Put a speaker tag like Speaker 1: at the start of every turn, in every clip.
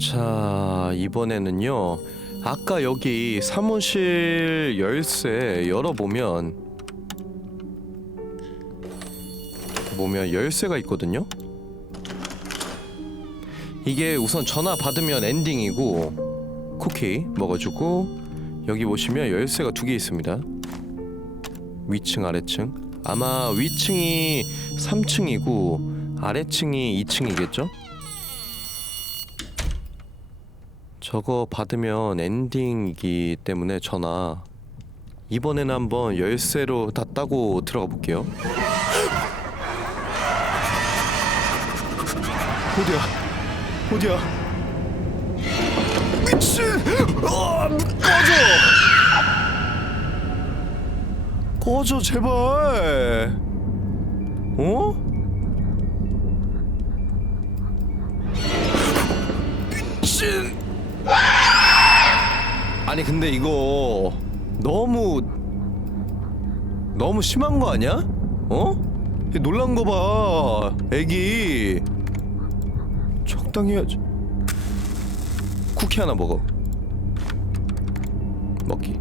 Speaker 1: 자, 이번에는요. 아까 여기 사무실 열쇠 열어보면 보면 열쇠가 있거든요. 이게 우선 전화 받으면 엔딩이고 쿠키 먹어주고 여기 보시면 열쇠가 두 개 있습니다. 위층 아래층 아마 위층이 3층이고 아래층이 2층이겠죠? 저거 받으면 엔딩이기 때문에 전화 이번에는 한번 열쇠로 다 따고 들어가 볼게요. 어디야? 어디야? 미친! 아, 꺼져! 꺼져 제발! 어? 아니 근데 이거 너무 너무 심한 거 아니야? 어? 얘 놀란 거 봐. 애기. 적당히 해야지. 쿠키 하나 먹어. 먹기.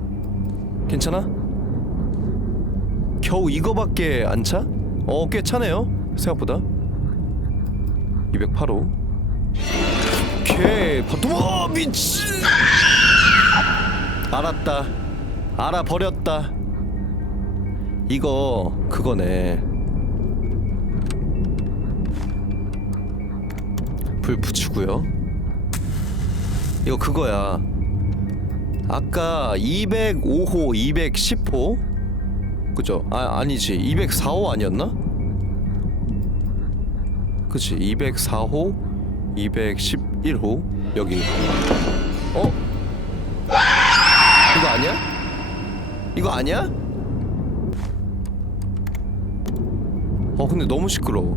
Speaker 1: 괜찮아? 겨우 이거밖에 안 차? 어, 꽤 차네요. 생각보다. 208호. 오케이. 바토 미친. 알았다. 알아버렸다. 이거 그거네. 불 붙이고요. 이거 그거야. 아까 205호, 210호. 그죠? 아 아니지. 204호 아니었나? 그치 204호, 211호 여기. 어? 아니야? 이거 아니야? 어 근데 너무 시끄러워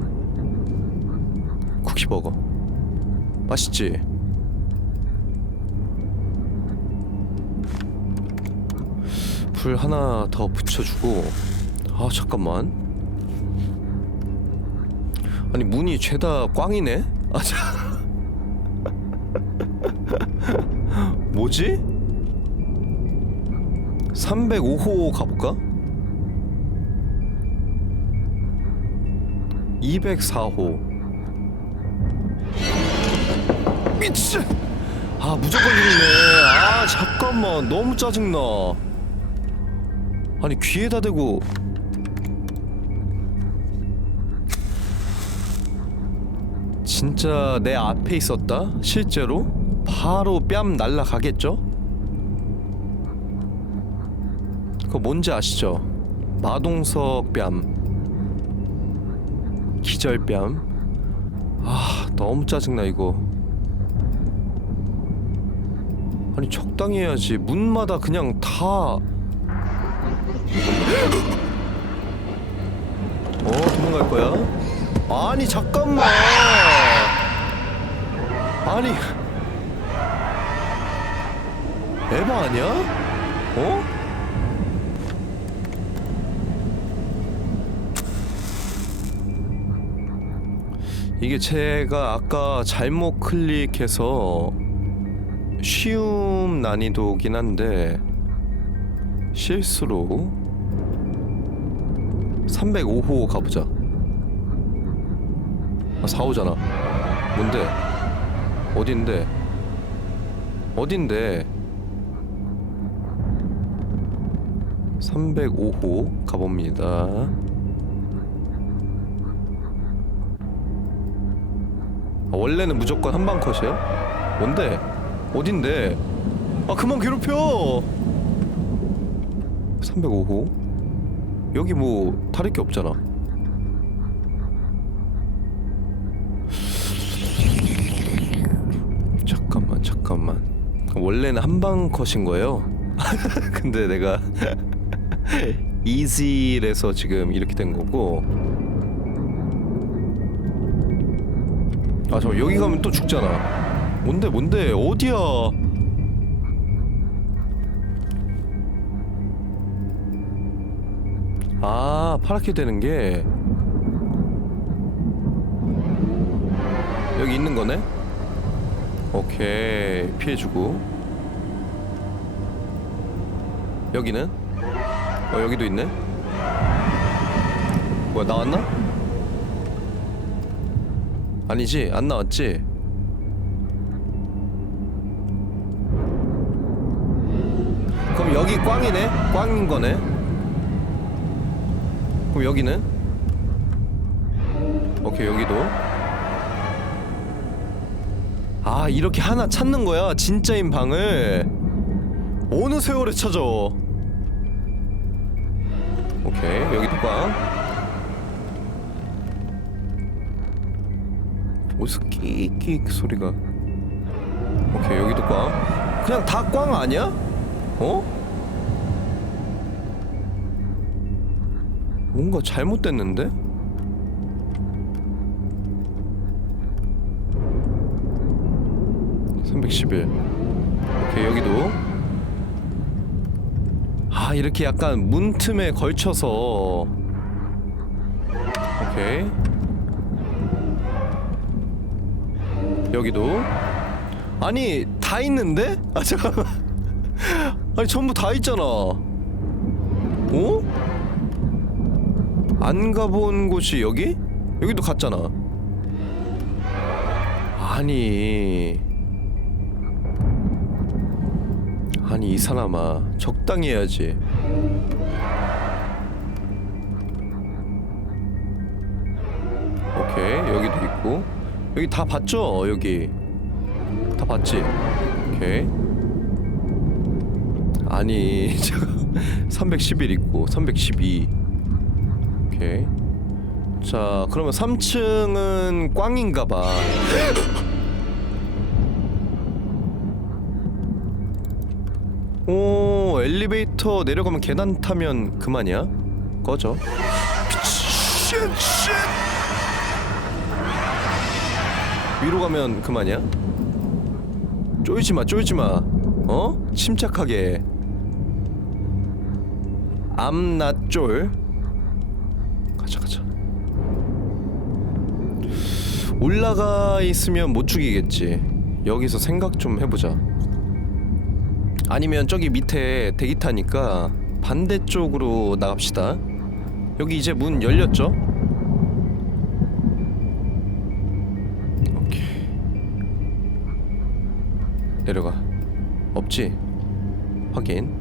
Speaker 1: 쿠키 버거 맛있지? 불 하나 더 붙여주고 아 잠깐만 아니 문이 죄다 꽝이네? 아 자. 뭐지? 305호 가볼까? 204호 미친! 아 무조건 이리네 아 잠깐만 너무 짜증나 아니 귀에다 대고 진짜 내 앞에 있었다? 실제로? 바로 뺨 날라가겠죠? 그거 뭔지 아시죠? 마동석 뺨 기절뺨 아 너무 짜증나 이거 아니 적당히 해야지 문마다 그냥 다 어? 도망갈 거야? 아니 잠깐만 아니 에바 아니야? 어? 이게 제가 아까 잘못 클릭해서 쉬움 난이도긴 한데 실수로 305호 가보자. 아 4호잖아. 뭔데? 어딘데? 어딘데? 305호 가봅니다 원래는 무조건 한방 컷이에요? 뭔데? 어딘데? 아 그만 괴롭혀! 305호 여기 뭐 다를 게 없잖아 잠깐만 잠깐만 원래는 한방 컷인 거예요? 근데 내가 이지에서 지금 이렇게 된 거고 아저 여기 가면 또 죽잖아. 뭔데 뭔데? 어디야? 아 파랗게 되는 게. 여기 있는 거네? 오케이 피해주고. 여기는? 어 여기도 있네? 뭐야 나왔나 아니지? 안 나왔지? 그럼 여기 꽝이네? 꽝인 거네? 그럼 여기는? 오케이 여기도. 아 이렇게 하나 찾는 거야? 진짜인 방을? 어느 세월에 찾아? 오케이 여기도 꽝 어디서 끼익끼익 소리가 오케이 여기도 꽝 그냥 다 꽝 아니야? 어? 뭔가 잘못됐는데? (311) 오케이 여기도 아 이렇게 약간 문틈에 걸쳐서 오케이 여기도. 아니 다 있는데? 아 잠깐만. 아니 전부 다 있잖아. 어? 안 가본 곳이 여기? 여기도 갔잖아. 아니. 아니 이 사람아. 적당히 해야지 여기 다 봤죠? 여기. 다 봤지? 오케이. 아니 311 있고 312 오케이. 자 그러면 3층은 꽝인가봐. 오 엘리베이터 내려가면 계단 타면 그만이야? 꺼져 위로 가면 그만이야? 쫄지 마 쫄지 마. 어? 침착하게. 암낫쫄. 가자 가자. 올라가 있으면 못 죽이겠지. 여기서 생각 좀 해보자. 아니면 저기 밑에 대기 타니까 반대쪽으로 나갑시다. 여기 이제 문 열렸죠? 없지? 확인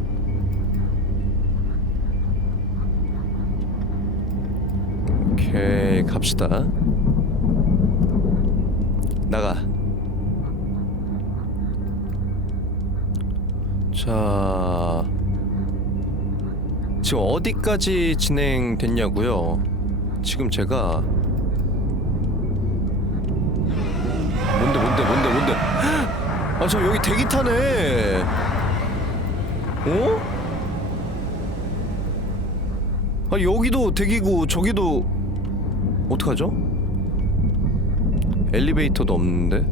Speaker 1: 오케이 갑시다 나가 자 지금 어디까지 진행됐냐고요? 지금 제가 아 저 여기 대기 타네 어? 아 여기도 대기고 저기도 어떡하죠? 엘리베이터도 없는데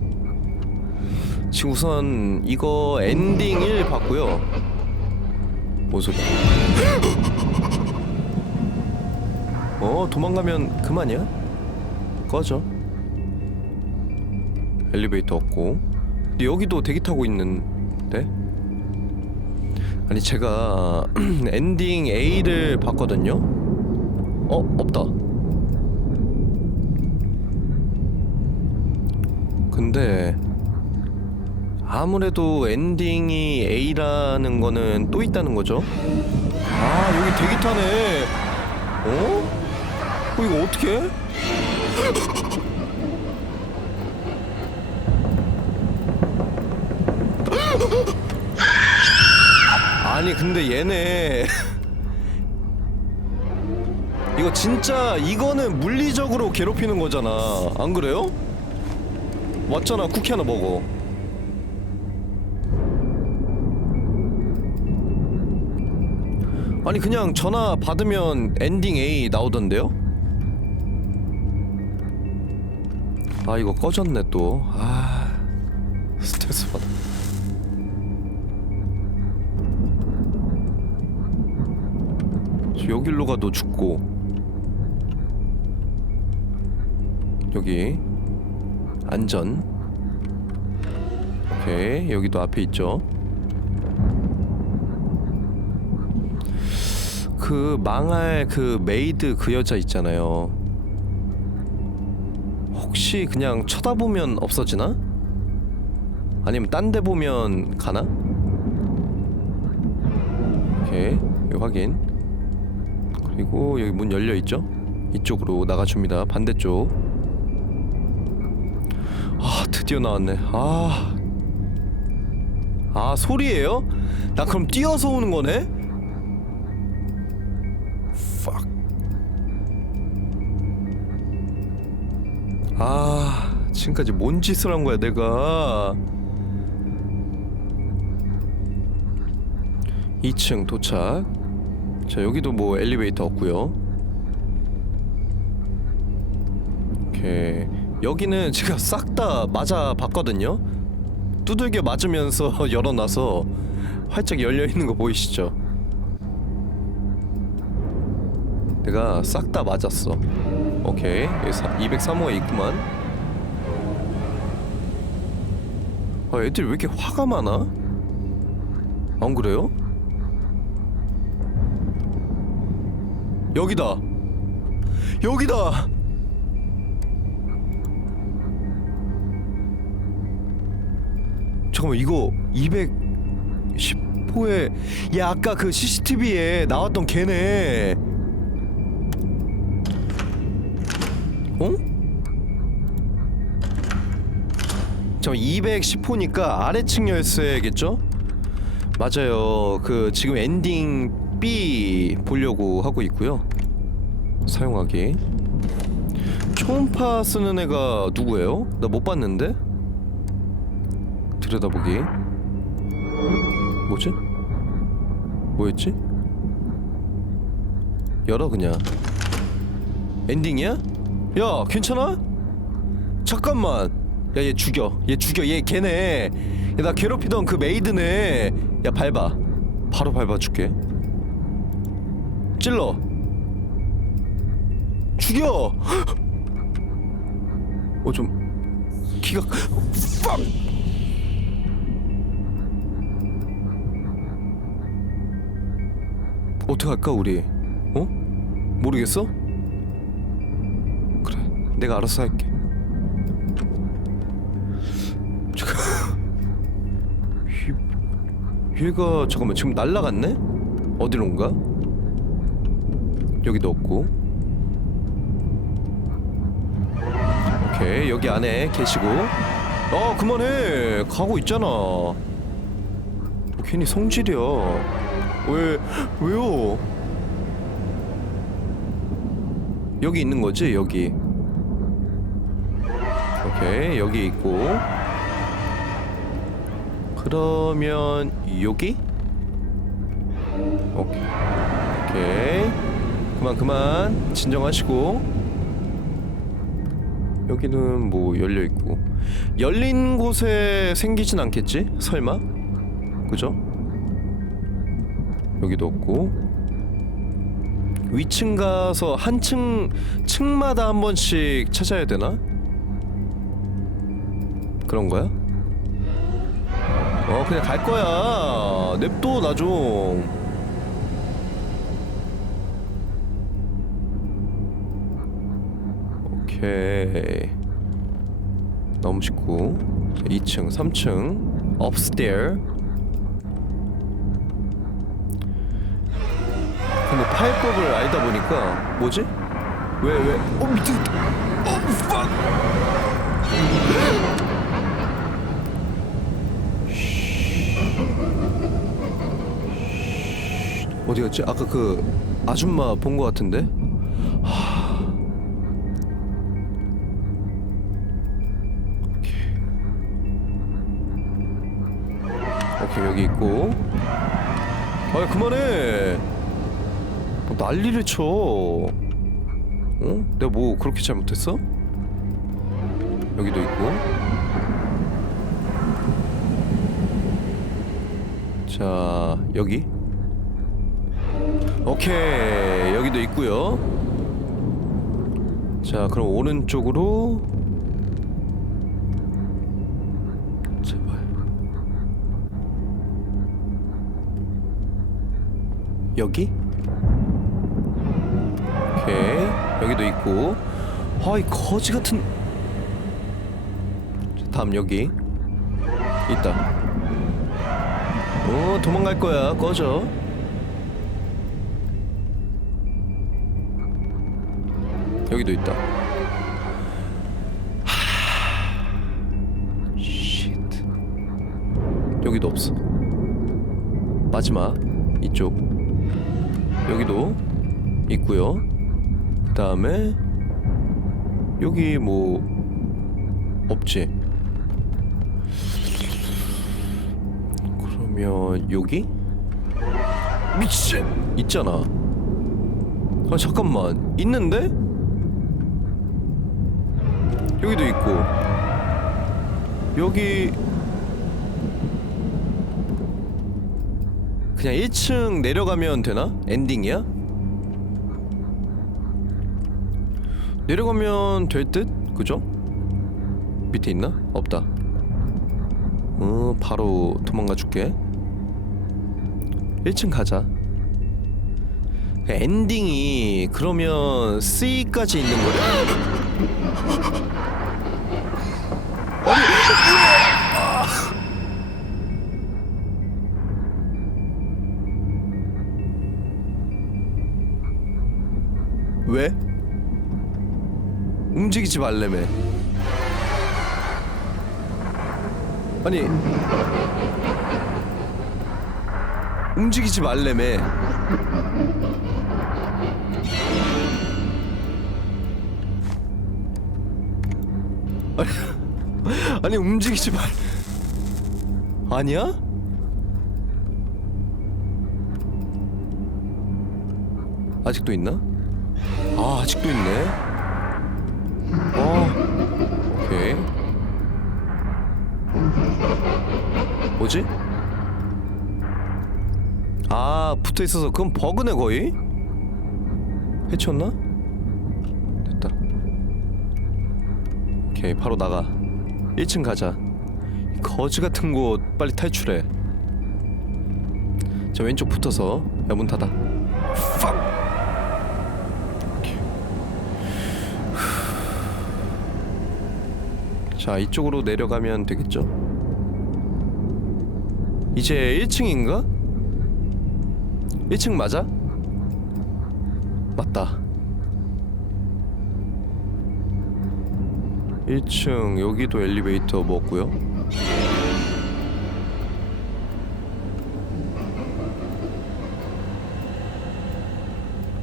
Speaker 1: 지금 우선 이거 엔딩 1 봤고요 뭔 소리야 어 도망가면 그만이야? 꺼져 엘리베이터 없고 여기도 대기 타고 있는데? 아니 제가 엔딩 A를 봤거든요? 어 없다. 근데 아무래도 엔딩이 A라는 거는 또 있다는 거죠? 아 여기 대기 타네. 어? 어 이거 어떻게 아니 근데 얘네 이거 진짜 이거는 물리적으로 괴롭히는 거잖아 안 그래요? 맞잖아 쿠키 하나 먹어 아니 그냥 전화 받으면 엔딩 A 나오던데요? 아 이거 꺼졌네 또아 스트레스 받아 여길로 가도 죽고. 여기. 안전. 오케이. 여기도 앞에 있죠. 그 망할 그 메이드 그 여자 있잖아요. 혹시 그냥 쳐다보면 없어지나? 아니면 딴 데 보면 가나? 오케이. 확인 그리고 여기 문 열려 있죠? 이쪽으로 나가줍니다 반대쪽 아 드디어 나왔네 아. 아 소리예요? 나 그럼 뛰어서 오는 거네? fuck 아 지금까지 뭔 짓을 한 거야 내가 2층 도착 자 여기도 뭐 엘리베이터 없고요 오케이 여기는 제가 싹 다 맞아 봤거든요 두들겨 맞으면서 열어놔서 활짝 열려 있는 거 보이시죠? 내가 싹 다 맞았어. 오케이. 여기 203호에 있구만. 아, 애들 왜 이렇게 화가 많아? 안 그래요? 여기다. 여기다. 잠깐만 이거 210호에 야 아까 그 CCTV에 나왔던 걔네 어? 저 210호니까 아래층 열쇠겠죠? 맞아요 그 지금 엔딩 B 보려고 하고 있고요 사용하기 초음파 쓰는 애가 누구예요? 나 못 봤는데? 들여다보기 뭐지? 뭐였지? 열어 그냥 엔딩이야? 야 괜찮아? 잠깐만 야 얘 죽여 얘 죽여 얘 걔네 야, 나 괴롭히던 그 메이드네 야 밟아 바로 밟아줄게 찔러 죽여 어좀 키가 팍 어떡할까 우리? 어? 모르겠어? 그래 내가 알아서 할게 잠깐 얘- 얘가 잠깐만 지금 날라갔네? 어디론가? 여기도 없고 오케이 여기 안에 계시고 어 그만해 가고 있잖아 뭐 괜히 성질이야 왜 왜요? 여기 있는 거지 여기. 오케이 여기 있고. 그러면 여기? 오케이. 오케이. 그만 그만 진정하시고. 여기는 뭐 열려 있고. 열린 곳에 생기진 않겠지? 설마? 그죠? 여기도 없고 위층 가서 한 층 층마다 한 번씩 찾아야 되나? 그런 거야? 어 그냥 갈 거야 냅둬 나좀 오케이 너무 쉽고 2층 3층 upstairs 근데 파일법을 알다 보니까 뭐지? 왜 왜? 어 있다. 어 fuck. 어디 갔지? 아까 그 아줌마 본 거 같은데? 오케이. 여기 있고. 아 그만해. 뭐 난리를 쳐. 어? 내가 뭐 그렇게 잘못했어? 여기도 있고. 자, 여기. 오케이. 여기도 있고요. 자, 그럼 오른쪽으로 여기? 오케이. 여기도 있고. 아이 거지 같은. 자, 다음 여기. 있다. 어 도망갈 거야. 꺼져. 여기도 있다. 쉿 여기도 없어. 마지막 이쪽 여기도 있고요. 그 다음에 여기 뭐 없지? 그러면 여기? 미친! 있잖아. 아 잠깐만. 있는데? 여기도 있고. 여기 그냥 1층 내려가면 되나? 엔딩이야? 내려가면 될 듯? 그죠? 밑에 있나? 없다 어 바로 도망가 줄게 1층 가자 그 엔딩이 그러면 C까지 있는 거래 왜? 움직이지 말래매. 아니 움직이지 말래매. 아니, 아니 움직이지 말. 아니야? 아직도 있나? 아 아직도 있네 어 오케이 뭐지? 아 붙어 있어서 그건 버그네 거의? 해쳤나? 됐다 오케이 바로 나가 1층 가자 이 거지 같은 곳 빨리 탈출해 자 왼쪽 붙어서 야 문 닫아 팍! 자 이쪽으로 내려가면 되겠죠? 이제 1층인가? 1층 맞아? 맞다 1층 여기도 엘리베이터 먹고요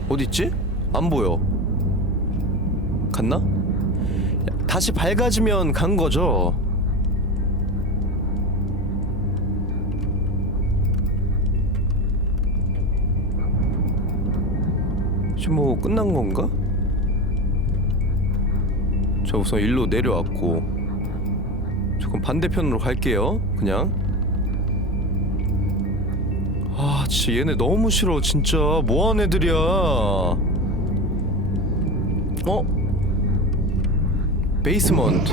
Speaker 1: 어딨지? 안 보여 갔나? 다시 밝아지면 간 거죠. 지금 뭐 끝난 건가? 저 우선 일로 내려왔고 조금 반대편으로 갈게요. 그냥 아 진짜 얘네 너무 싫어 진짜 뭐하는 애들이야 어? 베이스먼트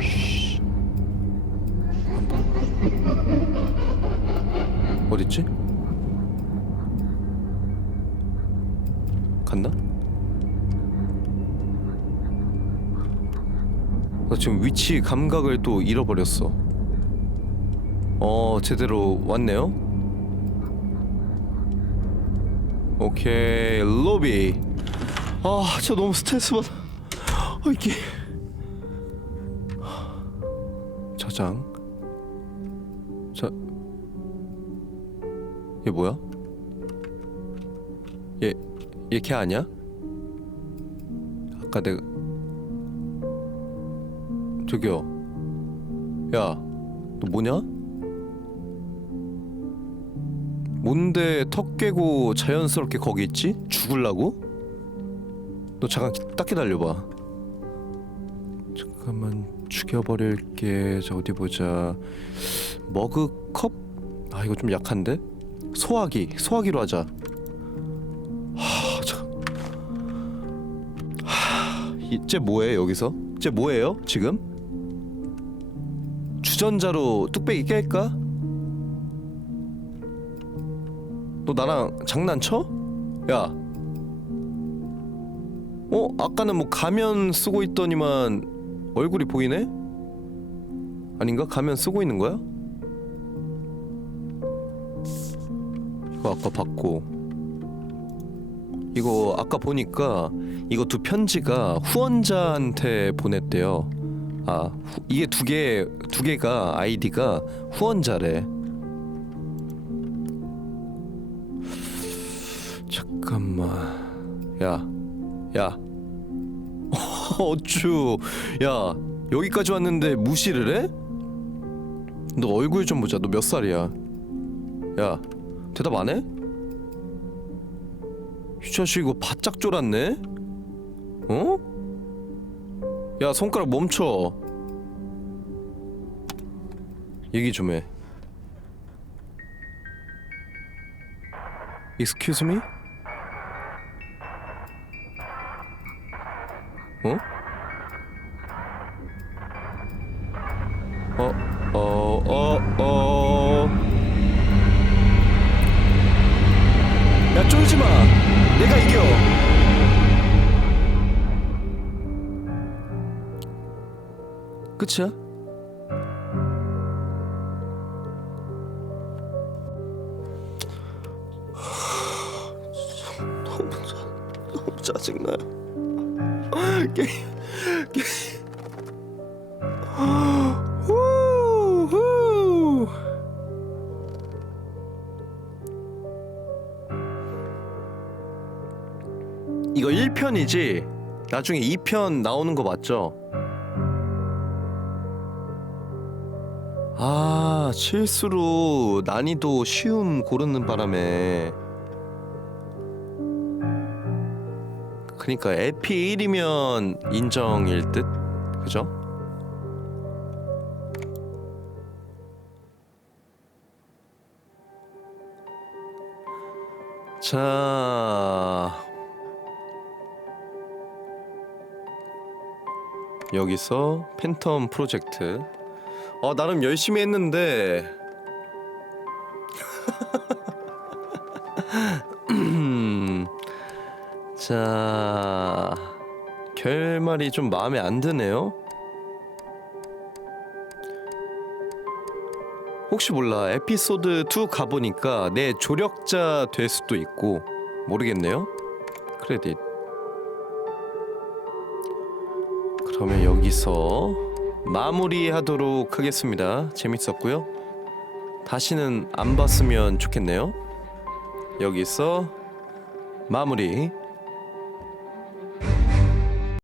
Speaker 1: 쉬. 어딨지? 갔나? 나 지금 위치 감각을 또 잃어버렸어 어 제대로 왔네요 오케이 로비 아 진짜 너무 스트레스 받아 아 이게 저장 자, 얘 뭐야? 얘, 얘 걔 아니야? 아까 내가 저기요, 야, 너 뭐냐? 뭔데 턱 깨고 자연스럽게 거기 있지? 죽을라고? 너 잠깐 기- 딱 기다려봐. 잠깐만 죽여버릴게. 자 어디 보자. 머그컵? 아 이거 좀 약한데? 소화기, 소화기로 하자. 하, 참. 하, 이쟤 뭐해 여기서? 쟤 뭐예요 지금? 주전자로 뚝배기 깰까? 너 나랑 장난쳐? 야. 어, 아까는 뭐 가면 쓰고 있더니만 얼굴이 보이네? 아닌가? 가면 쓰고 있는 거야? 이거 아까 봤고 이거 아까 보니까 이거 두 편지가 후원자한테 보냈대요. 아 후- 이게 두 개 두 개가 아이디가 후원자래. 잠깐만. 야, 야. 어쭈. 야, 여기까지 왔는데 무시를 해? 너 얼굴 좀 보자. 너 몇 살이야? 야, 대답 안 해? 이 자식 이거 바짝 졸았네? 어? 야, 손가락 멈춰. 얘기 좀 해. Excuse me? 이거 1편이지? 나중에 2편 나오는 거 맞죠? 아, 실수로 난이도 쉬움 고르는 바람에 그니까 에피 1이면 인정일 듯? 그죠? 자 여기서 팬텀 프로젝트 어 나름 열심히 했는데 자 결말이 좀 마음에 안 드네요. 혹시 몰라 에피소드 2 가보니까 내 조력자 될 수도 있고 모르겠네요. 크레딧. 그러면 여기서 마무리하도록 하겠습니다. 재밌었고요. 다시는 안 봤으면 좋겠네요. 여기서 마무리